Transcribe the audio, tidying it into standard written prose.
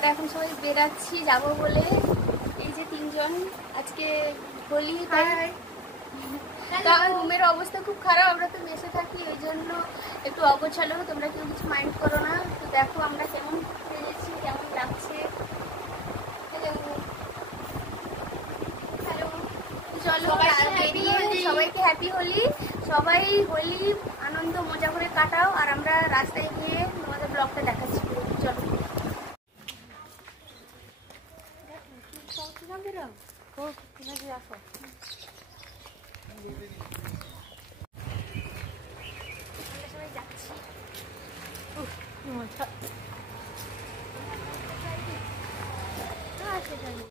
আমরা এখন সবাই বেরাচ্ছি যাব বলে। এই যে তিনজন আজকে হোলি, তাই রুমের অবস্থা খুব খারাপ, আমরা তো মেসে থাকি ওই জন্য একটু অগোছালো, তোমরা কেউ কিছু মাইন্ড করো না। তো দেখো আমরা কেমন বেরিয়েছি, কেমন লাগছে। চলো বেরিয়ে সবাইকে হ্যাপি হোলি, সবাই হোলি আনন্দ মজা করে কাটাও। আর আমরা রাস্তায় গিয়ে তোমাদের ব্লগটা দেখাচ্ছি। চলো সবাই যাচ্ছি। সেখানে